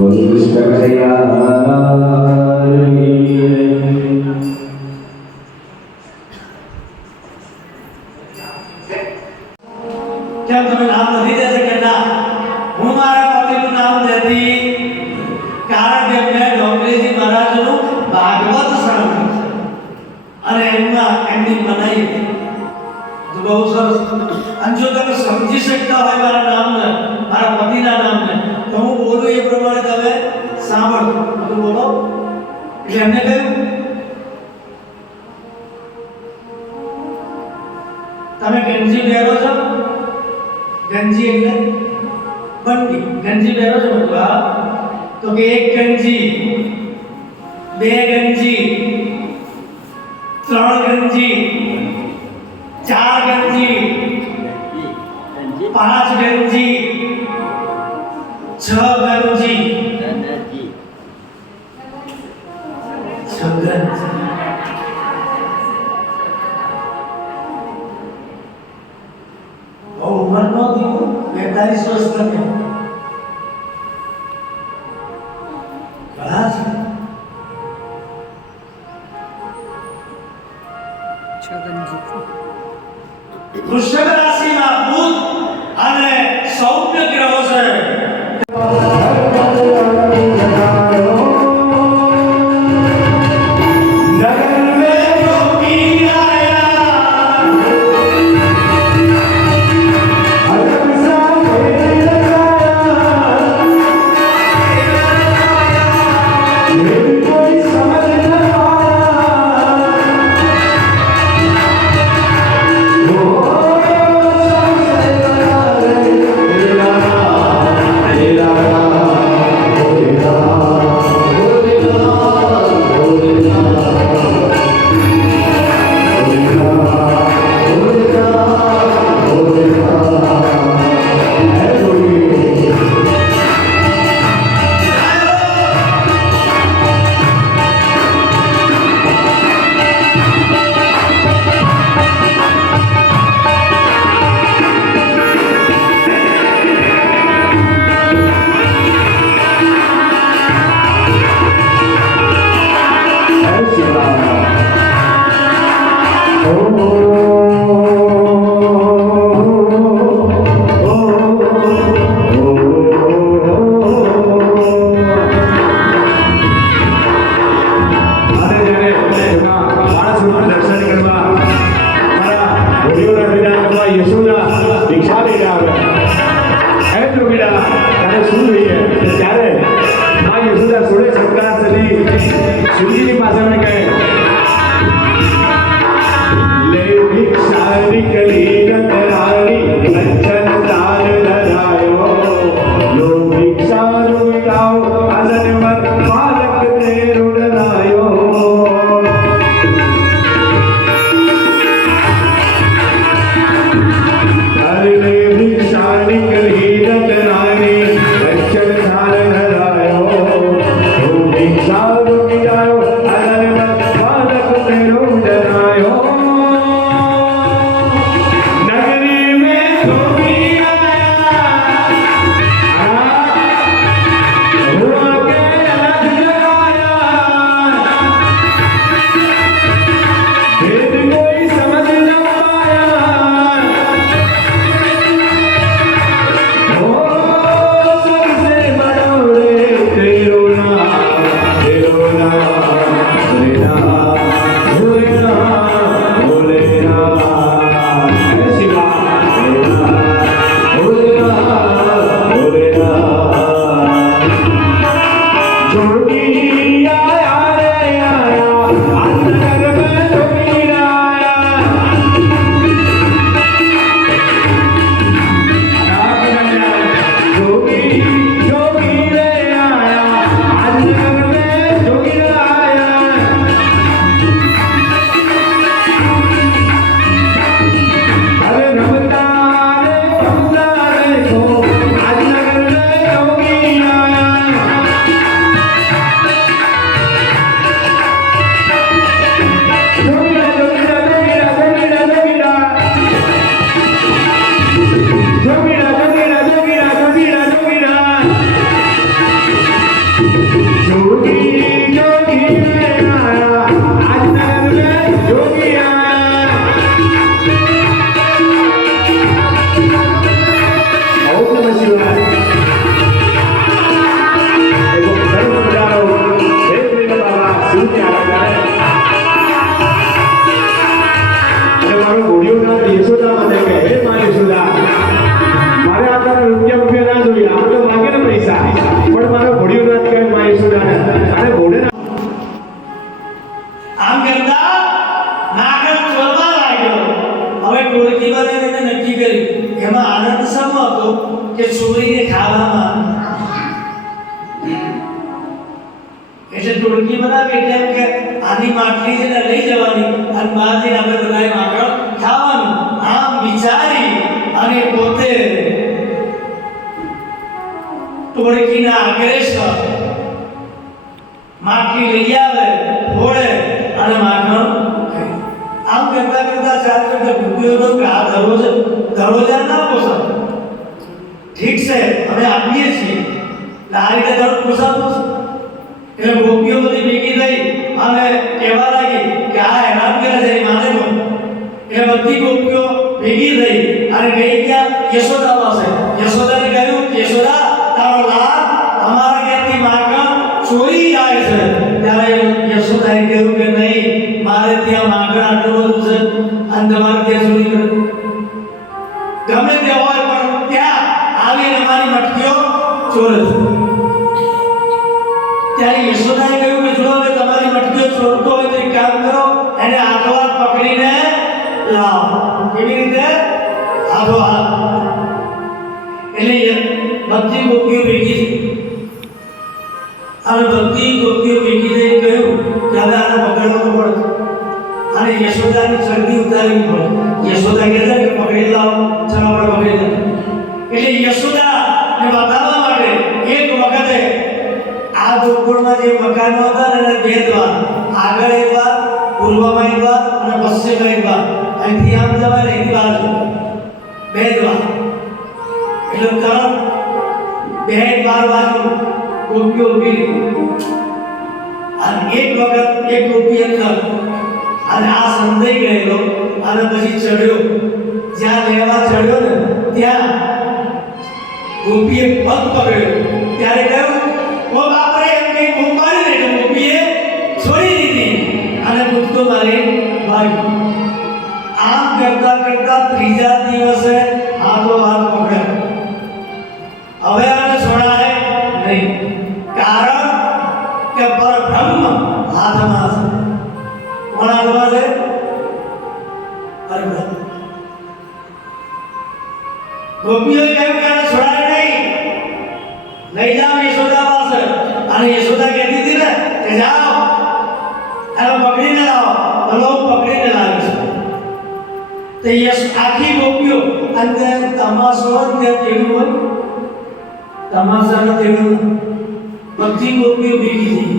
બોલો કૃષ્ણ કનૈયા કેમ તમે નામ નથી દેતા કે ના? હું મારા પતિનું નામ દેતી કારણ કે મેં ડોંગરીજી મહારાજનું ભાગવત સાંભળ્યું છે અને એમના એમની મનાઈ તો બહુ સરસ. અને જો તમે સમજી શકતા હોય મારા નામને, મારા પતિના નામને, તો હું બોલું એ પ્રમાણે તમે સાંભળો. બધું બોલો. એટલે એમને કહ્યું તમે ગંજી પહેરો છો? ગંજી એટલે બંડી. ગંજી પહેરો છો બધા? તો કે એક ગંજી, બે ગંજી, ત્રણ ગંજી, ચાર ગંજી, પાંચ ગંજી, છ ગંજી, છ ગંજી. ઉંમર નહોતી, 45 વર્ષ તમે ઘણા છે. વૃષભ રાશિમાં બુધ અને સૌમ્ય ગ્રહો છે. એમાં આનંદ શામાં હતો કે ચોરીને ખાવામાં એટલે ટોળકી બનાવી એટલે એમ કે આની માટલી છે ને લઈ જવાની અને બહારથી આપણે બધાએ માખણ ખાવાનું આમ વિચારી અને પોતે ટોળકીના અગ્રેસર માટલી લઈ આવે ફોડે અને માખણ ખાય આમ કરતા કરતા ચાલતો કે ભૂખ્યો તો કે આ દરરોજા ના પોસાય ઠીક છે અમે આપીએ છીએ આ રીતે દરરોજ પોસાતું એટલે ગોપીઓ બધી ભેગી થઈ અને કહેવા લાગી કે આ હેરાન કરે છે એ માને પણ એટલે બધી ગોપીઓ ભેગી થઈ અને ગઈ ગયા યશોદા પાસે યશોદાને કહ્યું યશોદા તારો લાલ અમારા ઘરથી માખણ ચોરી જાય છે ત્યારે યશોદાએ કહ્યું કે નહીં મારે ત્યાં માખણ આટલું બધું છે અને તમારે ત્યાં ચોરી કરે ગમે તે હોય પણ ત્યાં આવીને મારી મટકીઓ ચોરે છે ત્યારે યશોદાએ કહ્યું કે જો હવે તમારી મટકીઓ ચોરતો હોય તો એક કામ કરો એને હાથો હાથ પકડીને લાવો કેવી રીતે હાથો હાથ એટલે બધી ગોપીઓ ભેગી થઈ અને બધી ગોપીઓ ભેગી થઈ કહ્યું કે હવે આને પકડવાનું પડે અને યશોદાની ચરબી ઉતારવી પડે યશોદા કહે છે કે પકડી લાવો ચાલો આપણે પકડી લઈએ એટલે યશોદાને બતાવવા માટે એક વખતે આ ગોકુળમાં જે મકાનો હતા ને બે દ્વાર આગળ એક દ્વાર પૂર્વમાં એક દ્વાર અને પશ્ચિમમાં એક દ્વાર અહીંથી આમ જવાય ને અહીંથી બહાર જવાય બે દ્વાર એટલે તરત બે દ્વાર બાજુ ગોપીઓ ઊભી અને એક વખત એક ગોપી અંદર અને આ સંતાઈ ગયેલો અને પછી ચડ્યો જ્યાં લેવા ચડ્યો ને ત્યાં ગોપીએ પગ પકડ્યો ત્યારે કહ્યું ઓ બાપરે એમ કઈ કુંભારી ને ગોપીએ છોડી દીધી અને કૂદકો મારી ભાગી આમ કરતા કરતા ત્રીજા દિવસે હાથો હાથ પકડ્યો હવે આને છોડાય નહીં કારણ કે પરબ્રહ્મ હાથમાં છે કોણ હાથમાં છે પરબ્રહ્મ ગોપીઓ કહ્યું કે આને છોડાય નહીં લઈ જાઓ યશોદા પાસે અને યશોદા કહેતી હતી ને કે જાઓ એને પકડીને લાવો ભલો પકડીને લાવીશ તો આખી ગોપીઓ અને તમાશો ત્યાં તેડું હોય તમાશાનો તેડું બધી ગોપીઓ ભેગી થઈ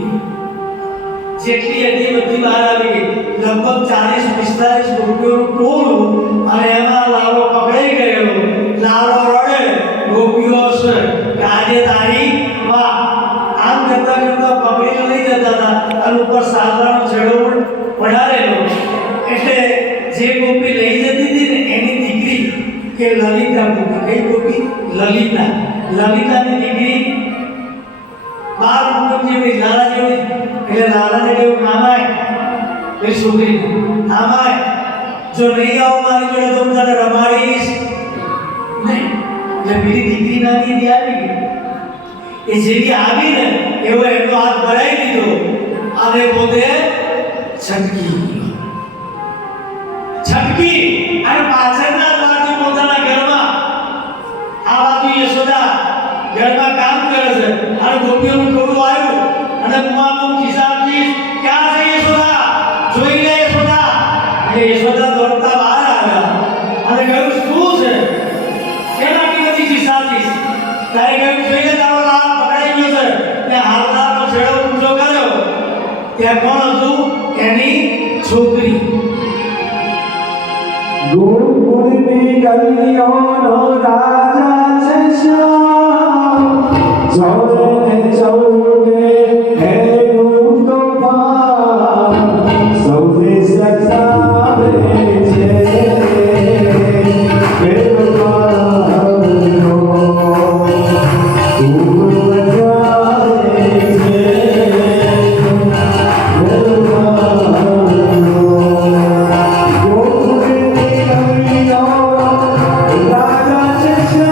જેટલી હતી બધી બહાર આવી ગઈ લગભગ 40-45 ગોપીઓનું ટોળું અને એમાં લાલો પકડાઈ ગયેલો લાલો રડે ગોપીઓ છે કે આજે તારી વાહ આમ કરતા કરતા પકડીને લઈ જતા હતા અને ઉપર સાદરાનો છેડો પડારેલો એટલે જે ગોપી લઈ જતી હતી ને એની દીકરી કે લલિતા ગોપી કઈ ગોપી લલિતાની દીકરી 12 પૂનમ જેવી લાલા જેવી એટલે લાલાને કહ્યું મામાય એ છોકરી મામાય જો નહીં આવો મારી જોડે તો હું તને રમાડીશ નહીં એટલે પેલી દીકરી નાની આવી ગઈ એ જેવી આવી ને એવો એનો હાથ ભરાઈ દીધો અને પોતે છટકી અને પાછળના દ્વારથી પોતાના ઘરમાં આ બાજુ યશોદા ઘરમાં કામ કરે છે અને ગોપીઓનું ટોળું આવ્યું અને બુમાબુમ ખિસાબજી ક્યાં છે યશોદા જોઈ લે યશોદા એટલે યશોદા દોડતા બહાર આવ્યા અને કહ્યું શું છે કેનાથી બધી ખિસાબજી તારે કહ્યું જોઈ લે તારો લાલ પકડાઈ ગયો છે ત્યાં હાલદારનો છેડો ઊંચો કર્યો ત્યાં કોણ હતું એની છોકરી ગોકુળની ગલીઓનો રાજા છે શ્યામ ચૌદે ચૌદે એનું તોફાન સૌને સતાવે છે એ તોફાનનો ઊભો બજાવે છે એ તોફાનનો ગોકુળની ગલીઓનો રાજા છે શ્યામ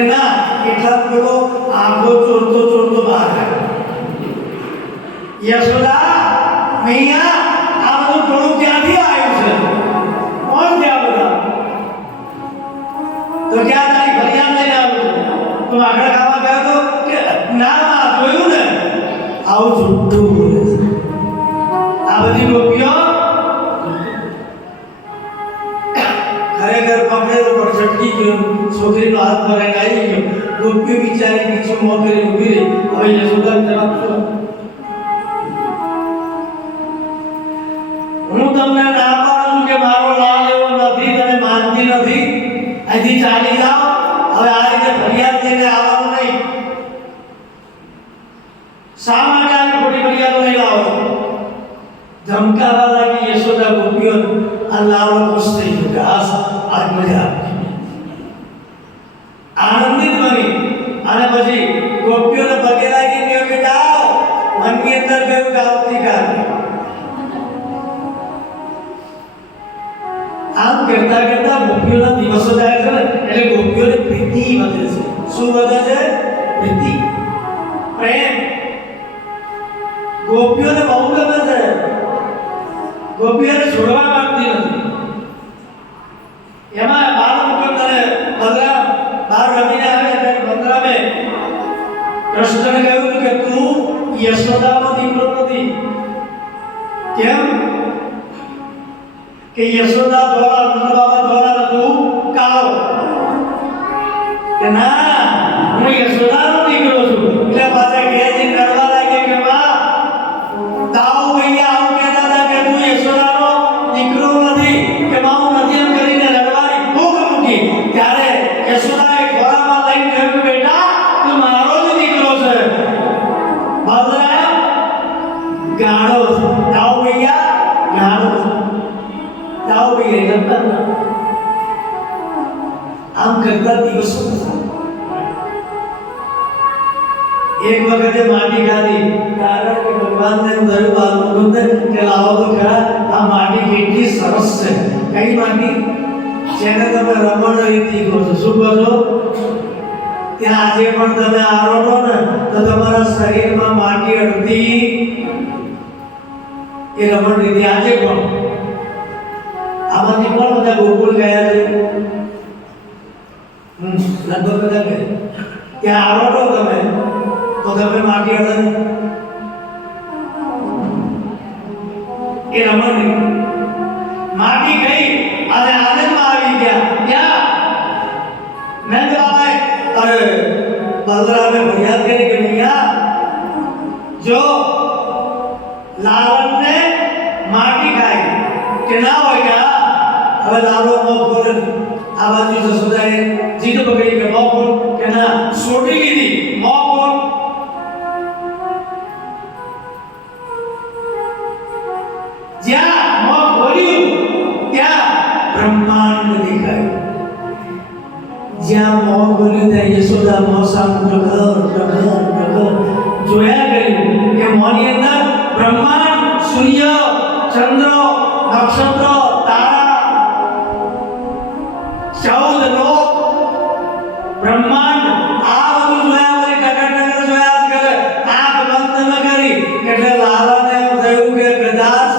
કે ના એટલા પેલો આંખો ચોરતો ચોરતો બહાર આવ્યો. યશોદા મૈયા આ બધું ટોળું ક્યાંથી આવ્યું છે? કોણ છે આ બધા? તો ક્યાં તારી ફરિયાદ લઈને આવ્યો છે? તું આગળ ખાવા ગયો તો કે ના માં જોયું ને? આવું જુઠ્ઠું બોલે છે. આ બધી ગોપીઓ ખરેખર પકડેલો પણ છટકી ગયો, છોકરીનો હાથ ભરાઈને આવી ગયો. ગોપીઓ બિચારી પીછું મોં કરી ઊભી રહી. હવે યશોદા તરફ જો. હું તમને ના પાડું છું કે મારો લાલ એવો નથી, તમે માનતી નથી, અહીંથી ચાલી જાઓ. હવે આ રીતે ફરિયાદ લઈને આવવાનું નહીં. શા માટે આવી ખોટી ફરિયાદો લઈને આવો છો? ધમકાવા લાગી યશોદા ગોપીઓ. આ લાલો ખુશ થઈ ગયો કે આજ મજા આવી, આનંદિત બની. અને પછી ગોપીઓને પગે લાગી કે બેટા આવો. મનની અંદર કહ્યું કે આવતીકાલે. આમ કરતા કરતા ગોપીઓના દિવસો જાય છે ને એટલે ગોપીઓને પ્રીતિ વધે છે. શું વધે છે? પ્રીતિ, પ્રેમ. ગોપીઓને બહુ ગમે છે. ગોપીઓને છોડવા માંગતી નથી. એમાં બાળમુકુંદ અને બલરામ બહાર રમીને આવે ત્યારે બલરામે કૃષ્ણને કહ્યું કે તું યશોદાનો દીકરો નથી. કેમ? કે યશોદા દ્વારા નંદ બાબા દ્વારા તું કાળો. કે ના હું યશોદાનો દીકરો છું. એટલે પાછા ઘેરથી રડવા લાગ્યા કે માં તાવ ભૈયા આવું કહેતા હતા કે તું યશોદાનો દીકરો નથી, કે માં હું નથી, એમ કરીને રડવાની ભૂખ મૂકી. ત્યારે યશોદાએ ખોળામાં લઈને કહ્યું કે બેટા તું મારો જ દીકરો છે. બલરામ ગાળો તાવ ભૈયા ગાળો તાવ ભૈયા લગતા આમ કરતા દિવસો હતા. એક વખતે માટી ખાધી કારણ કે ભગવાનને થયું બાળમુકુંદ કે લાવો તો ખરા આ માટી કેટલી સરસ છે. કઈ માટી? જેને તમે રમણ રીતિ કહો છો. શું કહો છો? ત્યાં આજે પણ તમે આરોડો ને તો તમારા શરીરમાં માટી અડધી એ રમણ રીતિ આજે પણ. આમાંથી પણ બધા ગોકુળ ગયા છે. લગભગ બધા ગયા. ત્યાં આરોડો તમે તો તમે માટી અડે એ રમણ રીતિ. માટી ગઈ અને આનંદમાં આવી ગયા. ત્યાં નંદ બાબાએ અરે બલરામે ફરિયાદ કરી કે ભૈયા જો લાલનને માટી ખાઈ કે ના હોય કે હવે લાલો મોં ખોલે. આ બાજુ જશોદાએ જીદ પકડી કે મોં ખોલ, કે ના છોડી દીધી મોં ખોલ. જ્યાં મોં ખોલ્યું ત્યાં બ્રહ્માંડ દેખાયું. જ્યાં મોં ખોલ્યું ત્યાં યશોદા મોં સામું ટગર જોયા કર્યું કે મોંની અંદર બ્રહ્માંડ, સૂર્ય, ચંદ્ર, નક્ષત્ર, તારા, 14 લોક, બ્રહ્માંડ આ બધું જોયા. પછી ટગર જોયા કરે. આંખ બંધ ન કરી એટલે લાલાને એમ થયું કે કદાચ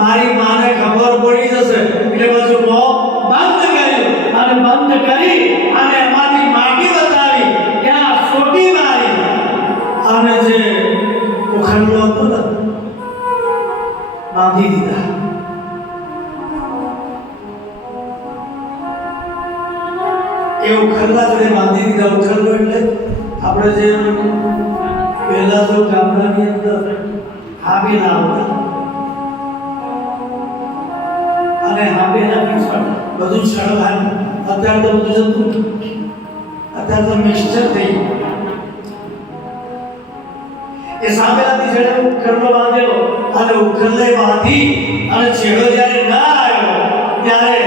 મારી માને ખબર પડી જશે. એટલે પછી મોં બંધ કર્યું અને બંધ કરી અને એમાંથી માટી બતાવી ત્યાં સોટી મારી અને જે ઉખંડો હતો ને બાંધી દીધા. એ ઉખંડા જોડે બાંધી દીધા. ઉખંડો એટલે આપણે જે પહેલા જો ગામડાની અંદર હાબેલા આવતા અને હાબેલા પીછળ બધું છળવાનું. અત્યારે તો બધું જતું, અત્યારે તો મિક્સચર થઈ ગયું. એ સામેલાથી છેડે ઉખંડો બાંધેલો અને ઉખંડે બાંધી અને છેડો જ્યારે ના આવ્યો ત્યારે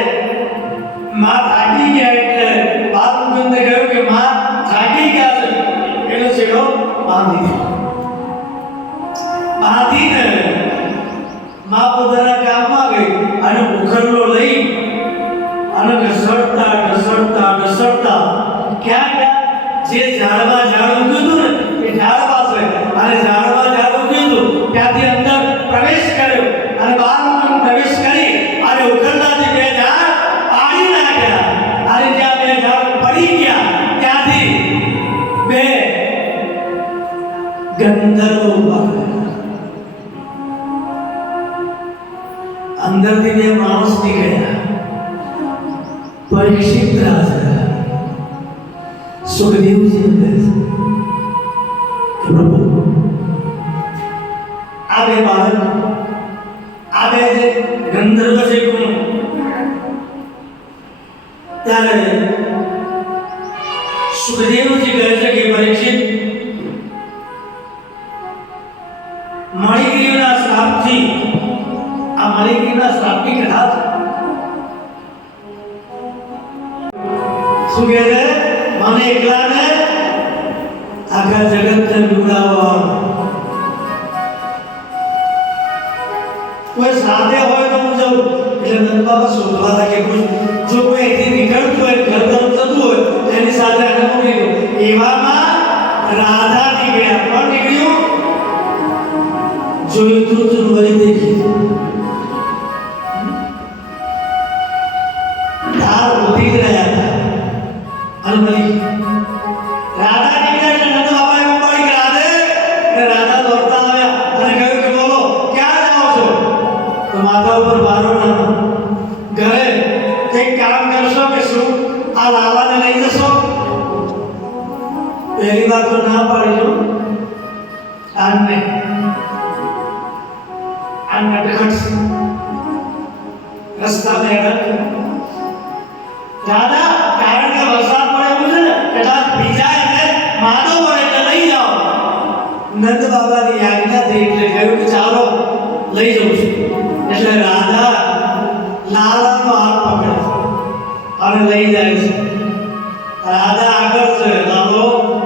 માં થાકી ગયા. એટલે બાળમુકુંદે કહ્યું કે માં થાકી ગયા છે એટલે છેડો બાંધી દીધો. બાંધીને માં પોતાના કામમાં ગઈ અને ઉખંડો લઈ અને ઘસડતા ઘસડતા ઘસડતા ક્યાં ગયા જે ઝાડમાં ઝાડ ઉગ્યું હતું ને એ ઝાડ પાસે અને ઝાડમાં ઝાડ ઉગ્યું હતું ત્યાંથી અંદર પ્રવેશ કર્યો અને બહાર પ્રવેશ કરી અને ઉખડતાથી બે ઝાડ પાડી નાખ્યા અને જ્યાં બે ઝાડ પડી ગયા ત્યાંથી બે ગંધર્વો ઉભા થયા. અંદરથી બે માણસ નીકળ્યા. પરીક્ષિત રાજા સુખદેવજી અંદર પ્રભુ આ બે બાળક આ બે જે ગંધર્વ છે કોણ ત્યારે સુખદેવજી કહે છે કે પરીક્ષિત મણિગ્રીવના શ્રાપથી આ મણિગ્રીવના શ્રાપની કથા છે. શું કહે છે? મને એકલાને આખા જગતને બિવડાવવા કોઈ સાથે હોય તો હું જાઉં એટલે નંદ બાબા શોધવા લાગે કોઈ જો કોઈ અહીંથી નીકળતું હોય ઘર તરફ જતું હોય એની સાથે આગળ મોકલી દો. એવામાં રાધા નીકળ્યા. પણ નીકળ્યું જોયું તો ચુનવરી દેખી તાર ઉઠી જ રહ્યા હતા અને મળી રાધા નીકળ્યા એટલે નંદ બાબા એમ પડી કે રાધે એટલે રાધા દોડતા આવ્યા અને કહ્યું કે બોલો ક્યાં જાઓ છો? તો માથા ઉપર બારો નાનો ઘરે કંઈક કામ કરશો કે શું આ લાલાને લઈ જશો? પહેલી વાર તો ના પાડી દો આને નટખટ રસ્તા મેળવ દાદા કારણ કે વરસાદ પડે એવું છે ને કદાચ ભીજાય એટલે માનો પડે એટલે લઈ જાઓ. નંદ બાબાની આજ્ઞા થઈ એટલે કહ્યું કે ચાલો લઈ જઉં છું. એટલે રાધા લાલાનો હાથ પકડે અને લઈ જાય છે. રાધા આગળ છે લાલો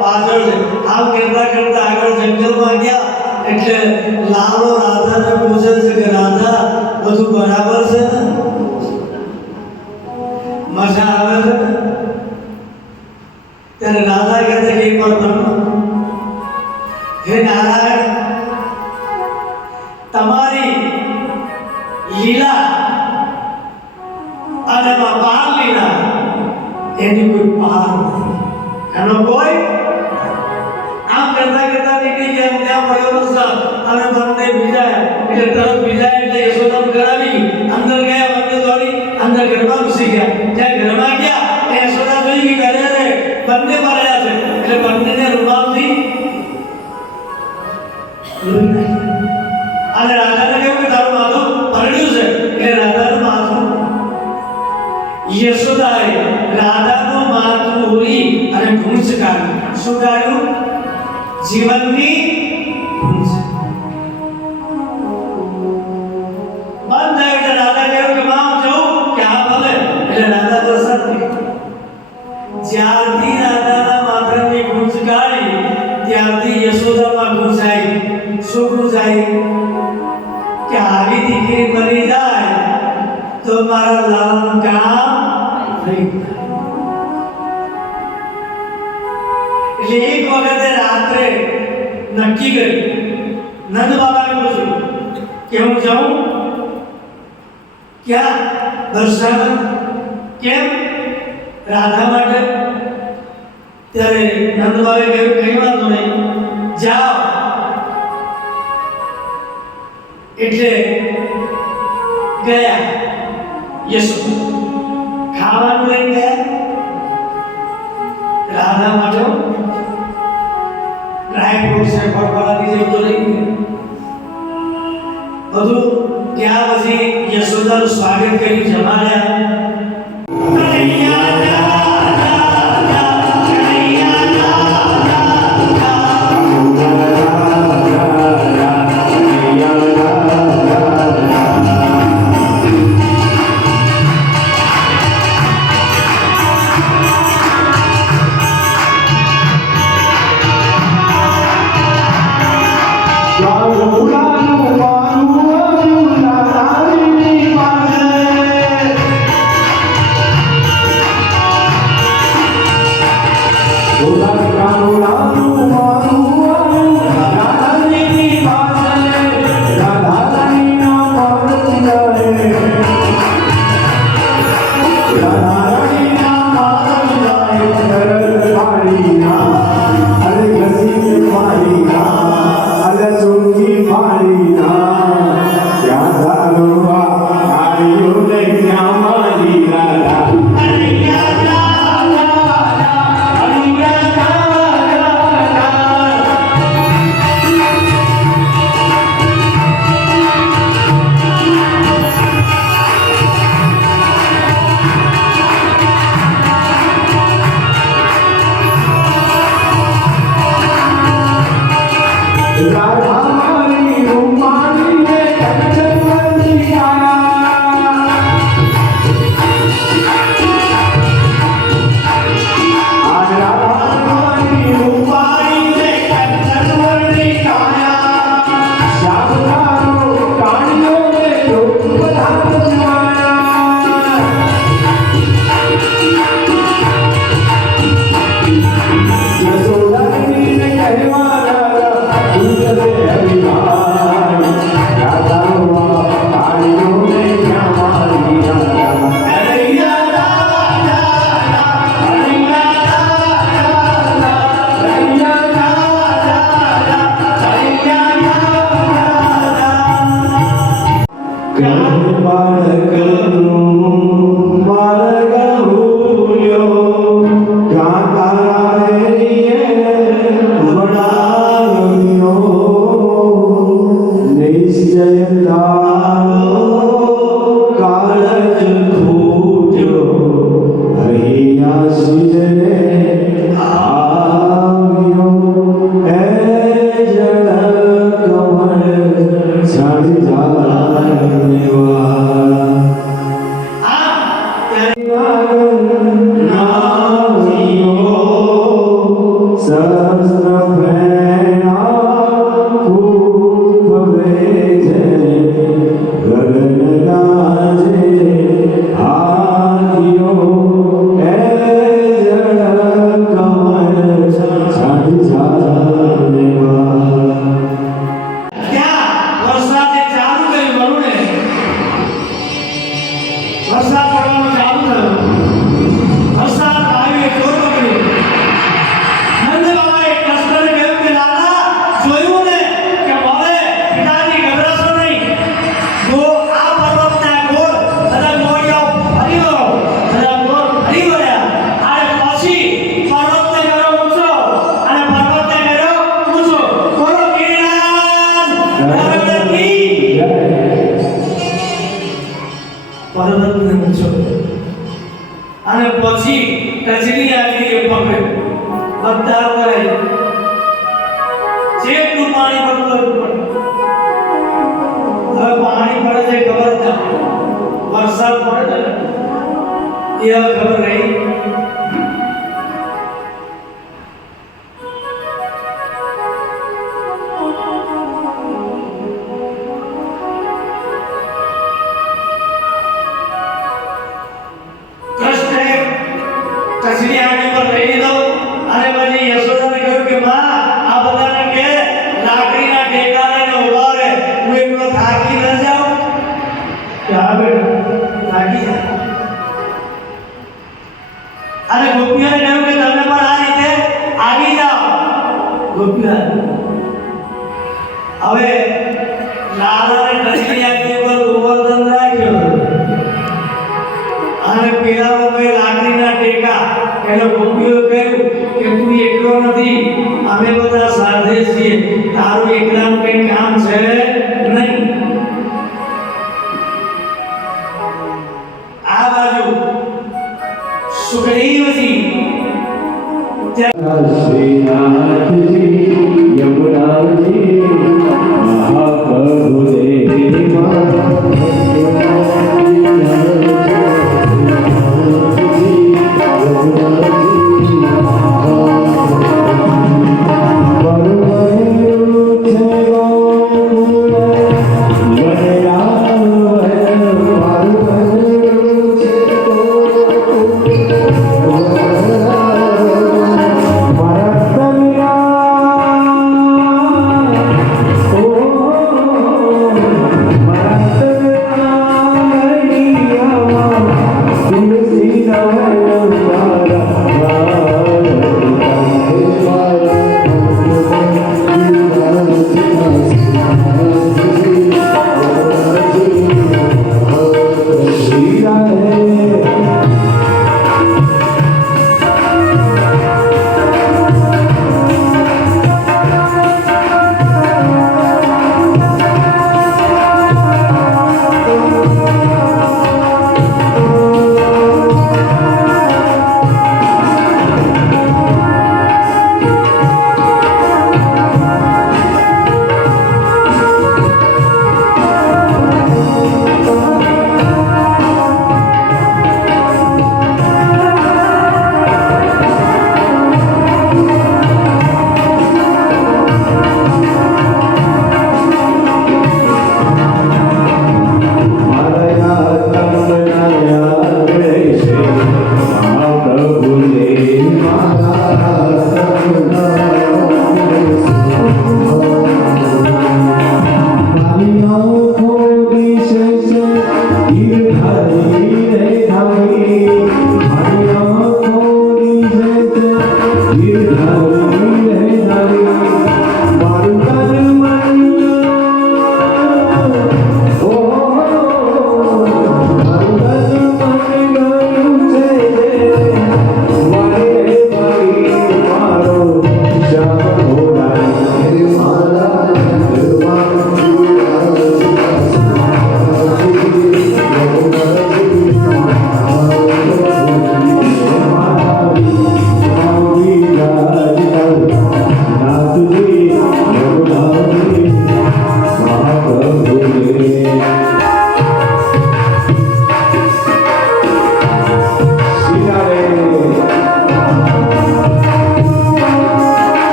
પાછળ છે. આમ કરતા કરતા આગળ જંગલમાં ગયા એટલે લાલો રાધાને પૂછે છે કે રાધા બધું બરાબર છે ને? મજા આવે છે ને? ત્યારે રાધા કહે છે કે એક વાર હે નારાયણ તમારી લીલા અને બાળ લીલા એની કોઈ પાર નથી. એનો કોઈ આમ કરતા કરતા નીકળી ગયા ત્યાં મળ્યો વરસાદ અને બંને ભીજાયા એટલે તરત ભીજાય એટલે યશોદાને કરાવી અંદર ગયા. બંને દોડી અંદર ઘરમાં ઘૂસી ગયા. જ્યાં ઘરમાં ગયા ત્યાં યશોદા જોઈ કે ઘરે બંને પડ્યા છે એટલે બંનેને રૂમાલથી લોહી નાખ્યા. અને રાધાને કહ્યું કે તારું માથું પરડ્યું છે એટલે રાધાનું માથું યશોદાએ રાધાનું માથું ઓળી અને ગૂંચ કાઢ્યું. શું કાઢ્યું? જીવનની ગૂંચ. બંધ થયું એટલે રાધા કહ્યું કે માં હું જાઉં કે હા ભલે. એટલે રાધા પ્રસાદ થઈ. જ્યારથી રાધાના માથાની ગૂંચ કાઢી ત્યારથી યશોદામાં ગૂંચાઈ. શું ગૂંચાઈ? કે આવી દીકરી બની જાય તો મારા લાલનું કામ થઈ જાય. એટલે એક વખતે રાત્રે નક્કી કર્યું. નંદ બાબાને પૂછ્યું કે હું જાઉં ક્યાં? દર્શન કેમ? રાધા માટે. ત્યારે નંદ બાબાએ કહ્યું કઈ વાંધો નહીં જાઓ. એટલે ગયા. યશોદા ખાવાનું લઈને ગયા. રાધા માટે ડ્રાય ફ્રૂટ છે ફળફળાદી છે બધું લઈ ગયા. બધું ત્યાં પછી યશોદાનું સ્વાગત કર્યું, જમાડ્યા. Wow. પર્વતને ઊંચો અને પછી ટચલી આગળ પકડે બધા કરે જેટલું પાણી પડતું હવે પાણી પડે છે ખબર ના વરસાદ પડે ને એ ખબર નહીં કચરી આની પર લઈ લીધો અને પછી યશોદાને કહ્યું કે માં આ બધાને કે લાકડીના ટેકા લઈને ઉભા રહે હું એકલો થાકી ન જાઉં કે હા બેટા થાકી જા અને ગોપીઓને કહ્યું કે તમે પણ આ રીતે આવી જાઓ ગોપીઓ હવે લાલાને કચરી આની પર ગોવર્ધન રાખ્યો અને પેલા લોકોએ લાકડીના ટેકા એટલે ગોપીઓ કહ્યું કે તું એકલો નથી અમે બધા સાથે છીએ તારું એકલાનું કંઈ કામ છે નહીં આ બાજુ સુખદેવજી શ્રીનાથજી યમુનાજી મહાપ્રભુ દેવા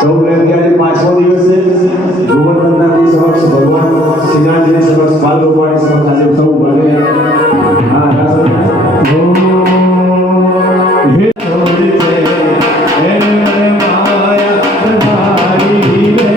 સૌને અત્યારે 5મો દિવસ છે. ગોવર્ધનનાથની સમક્ષ ભગવાન શ્રીનાથજીની સમક્ષ બાલ ગોપાળની સમક્ષ આજે સૌ ભલે હા રાસ હે છોડી છે હે માયા તમારી રે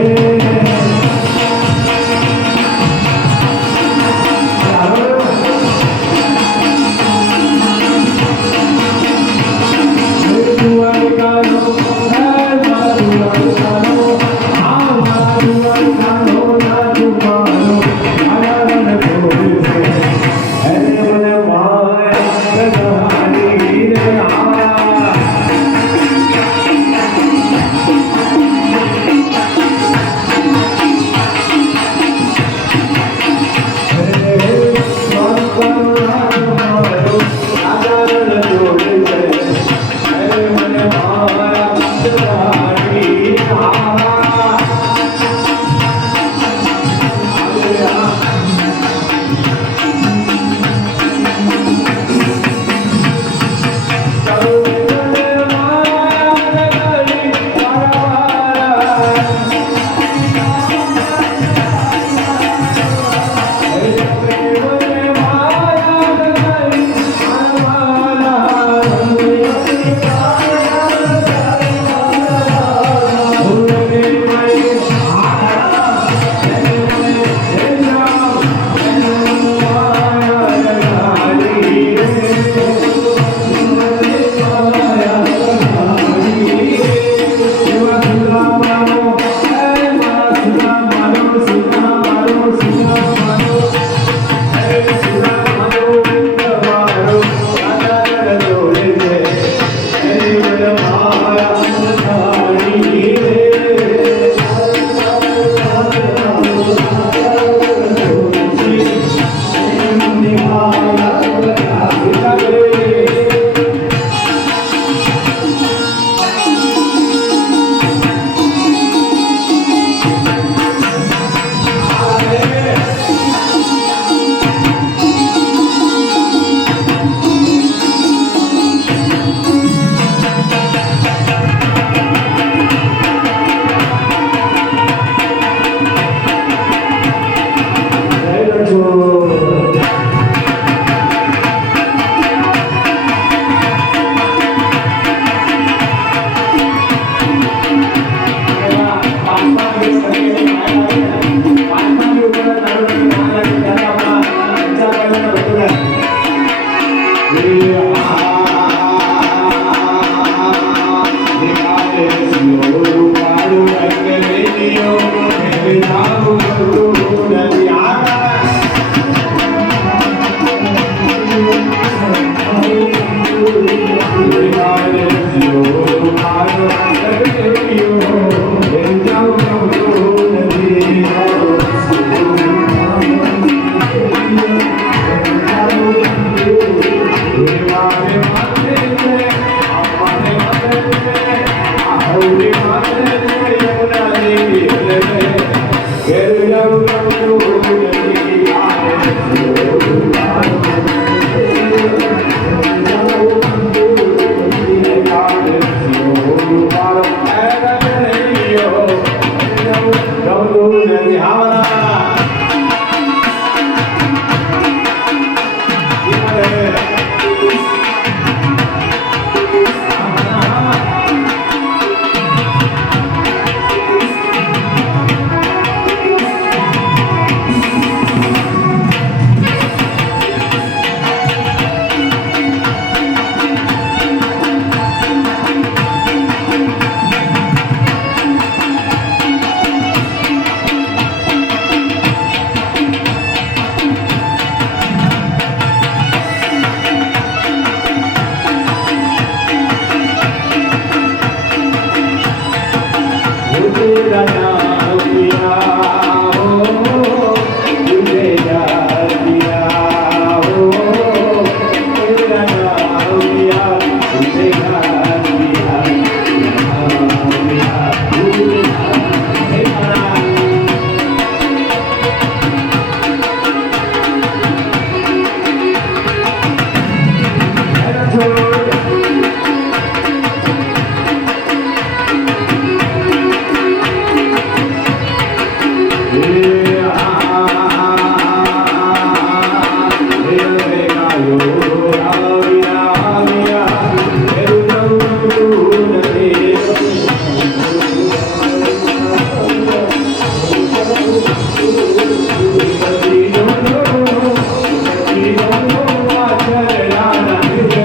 વાગે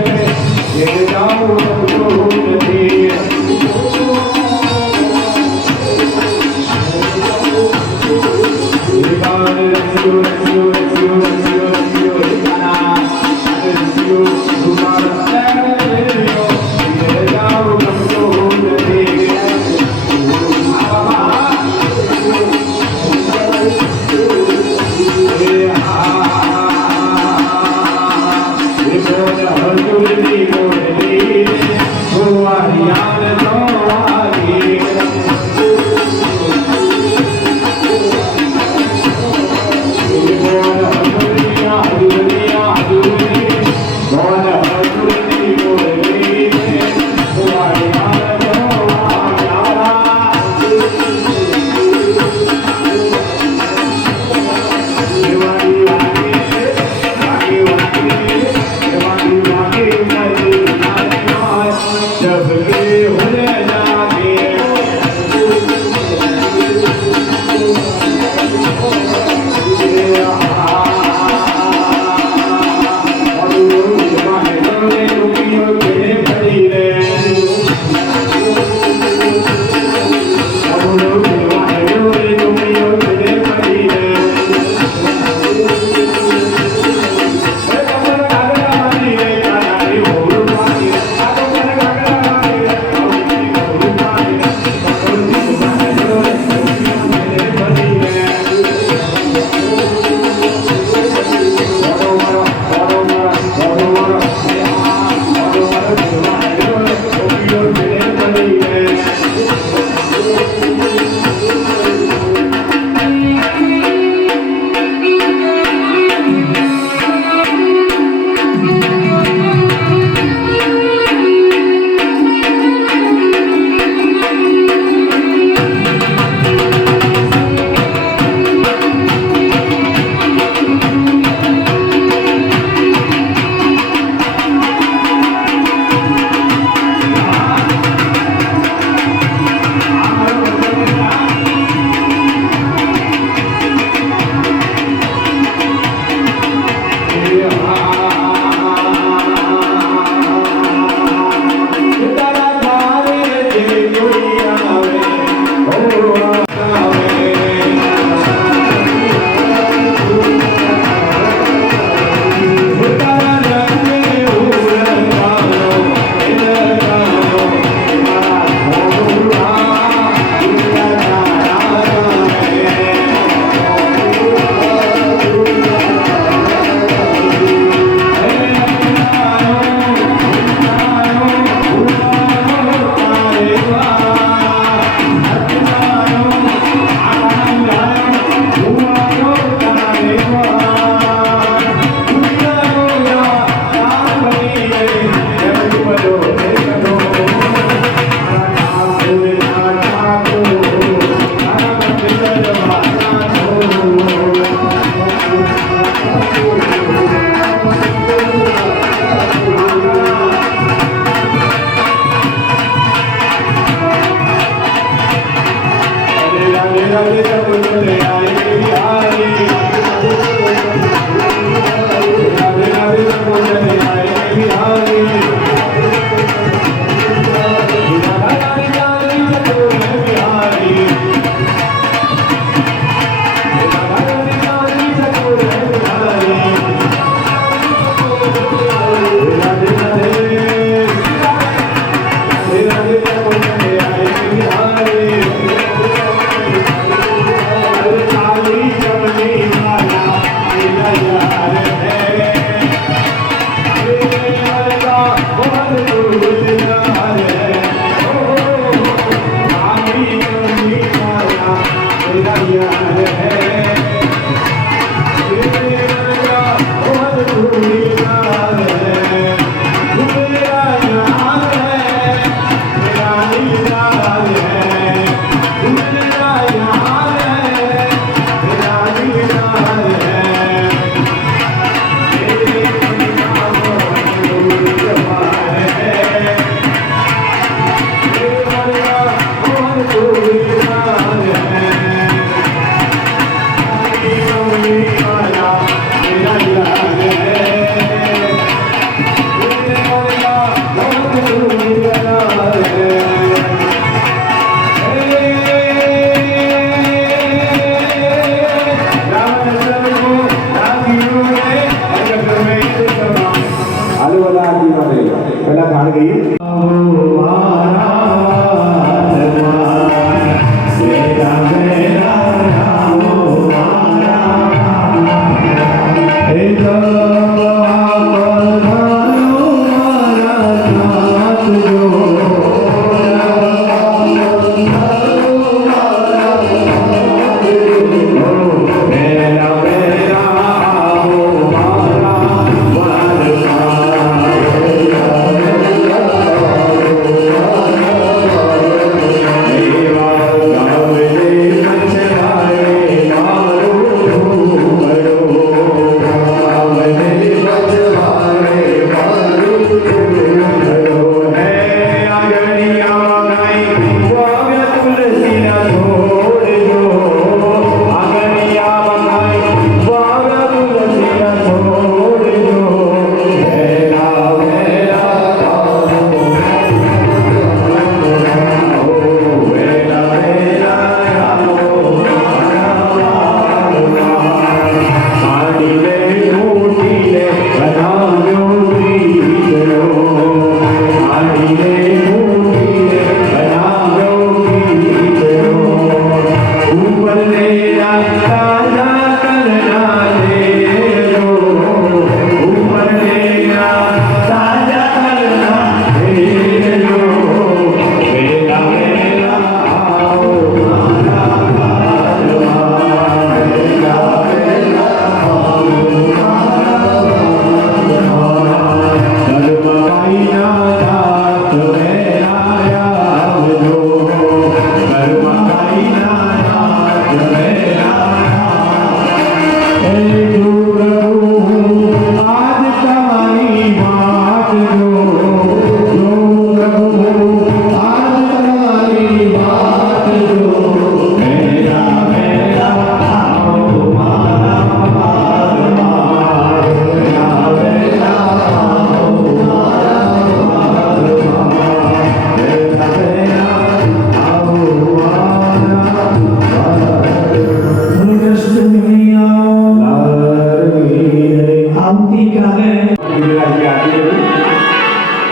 માટે પહેલા થાળ ગઈ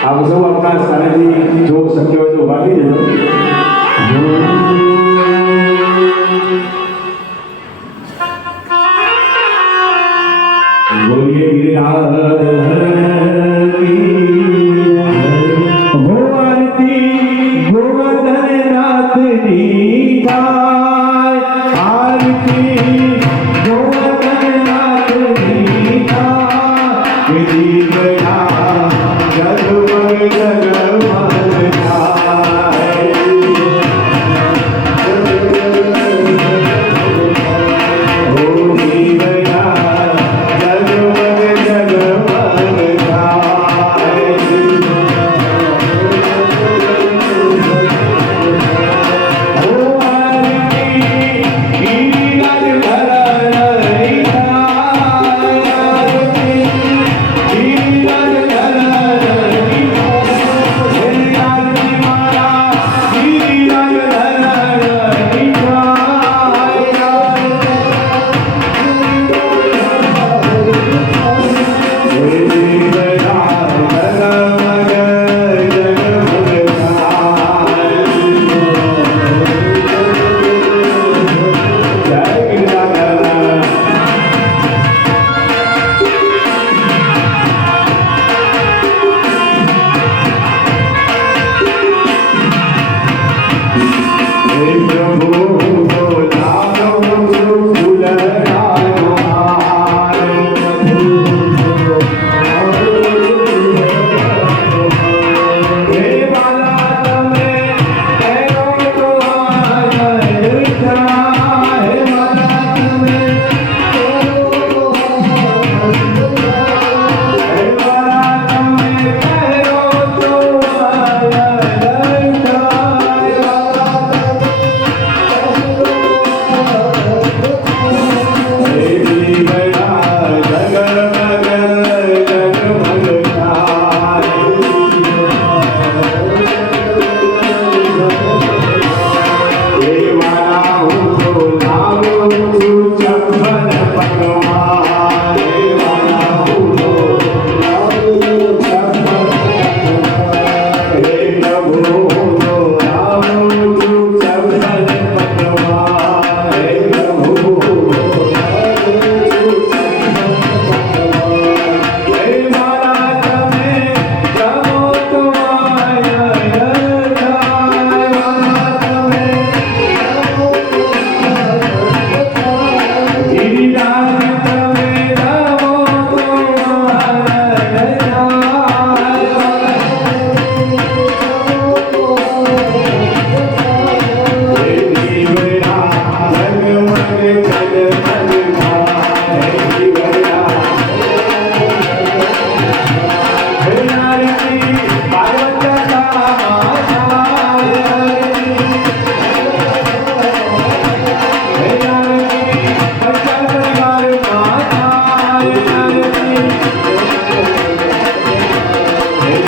આપ સૌ આપણા સ્થાનેથી જો શક્ય હોય તો ઉભા થઈ જજો બોલીએ ગિરિરાજ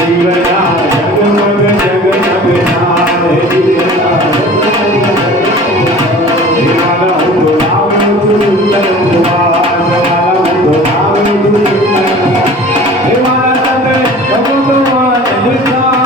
જીવના જગમગ જગમગના હે જીવના મારા હું તો લાવું છું તરવા મારા હું તો લાવું છું હે મારા તને ભગવાન જગતા